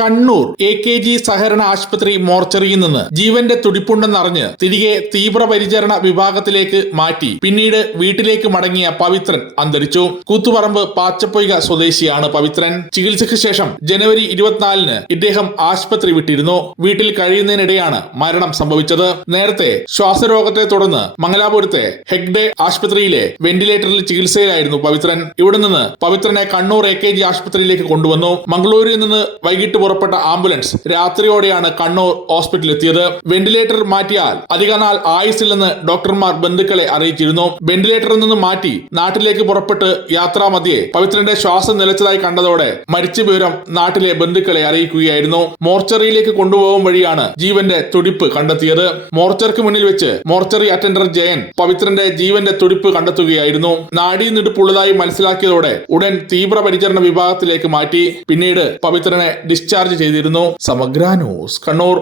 Kannur A K G സഹകരണ ആശുപത്രി മോർച്ചറിയിൽ നിന്ന് ജീവന്റെ തുടിപ്പുണ്ടെന്നറിഞ്ഞ് തിരികെ തീവ്രപരിചരണ വിഭാഗത്തിലേക്ക് മാറ്റി പിന്നീട് വീട്ടിലേക്ക് മടങ്ങിയ പവിത്രൻ അന്തരിച്ചു. കൂത്തുപറമ്പ് പാച്ചപ്പൊയ്ക സ്വദേശിയാണ് പവിത്രൻ. ചികിത്സയ്ക്ക് ശേഷം ജനുവരി ഇരുപത്തിനാലിന് ഇദ്ദേഹം ആശുപത്രി വിട്ടിരുന്നു. വീട്ടിൽ കഴിയുന്നതിനിടെയാണ് മരണം സംഭവിച്ചത്. നേരത്തെ ശ്വാസരോഗത്തെ തുടർന്ന് മംഗലാപുരത്തെ ഹെഗ്ഡെ ആശുപത്രിയിലെ വെന്റിലേറ്ററിൽ ചികിത്സയിലായിരുന്നു പവിത്രൻ. ഇവിടെ നിന്ന് പവിത്രനെ കണ്ണൂർ എ കെ ജി ആശുപത്രിയിലേക്ക് കൊണ്ടുവന്നു. മംഗളൂരിൽ നിന്ന് വൈകിട്ട് പുറപ്പെട്ട ആംബുലൻസ് രാത്രിയോടെയാണ് കണ്ണൂർ ഹോസ്പിറ്റലിൽ എത്തിയത് വെന്റിലേറ്റർ മാറ്റിയാൽ അധികനാൾ ആയുസില്ലെന്ന് ഡോക്ടർമാർ ബന്ധുക്കളെ അറിയിച്ചിരുന്നു. വെന്റിലേറ്ററിൽ നിന്ന് മാറ്റി നാട്ടിലേക്ക് പുറപ്പെട്ട് യാത്രാമധ്യേ പവിത്രന്റെ ശ്വാസം നിലച്ചതായി കണ്ടതോടെ മരിച്ച വിവരം നാട്ടിലെ ബന്ധുക്കളെ അറിയിക്കുകയായിരുന്നു. മോർച്ചറിയിലേക്ക് കൊണ്ടുപോകും വഴിയാണ് ജീവന്റെ തുടിപ്പ് കണ്ടെത്തിയത്. മോർച്ചർക്ക് മുന്നിൽ വെച്ച് മോർച്ചറി അറ്റൻഡർ ജയൻ പവിത്രന്റെ ജീവന്റെ തുടിപ്പ് കണ്ടെത്തുകയായിരുന്നു. നാഡീനിടുപ്പുള്ളതായി മനസ്സിലാക്കിയതോടെ ഉടൻ തീവ്രപരിചരണ വിഭാഗത്തിലേക്ക് മാറ്റി. പിന്നീട് പവിത്രനെ ഡിസ്ചാർജ് ചെയ്തിരുന്നു. സമഗ്ര ന്യൂസ് കണ്ണൂർ.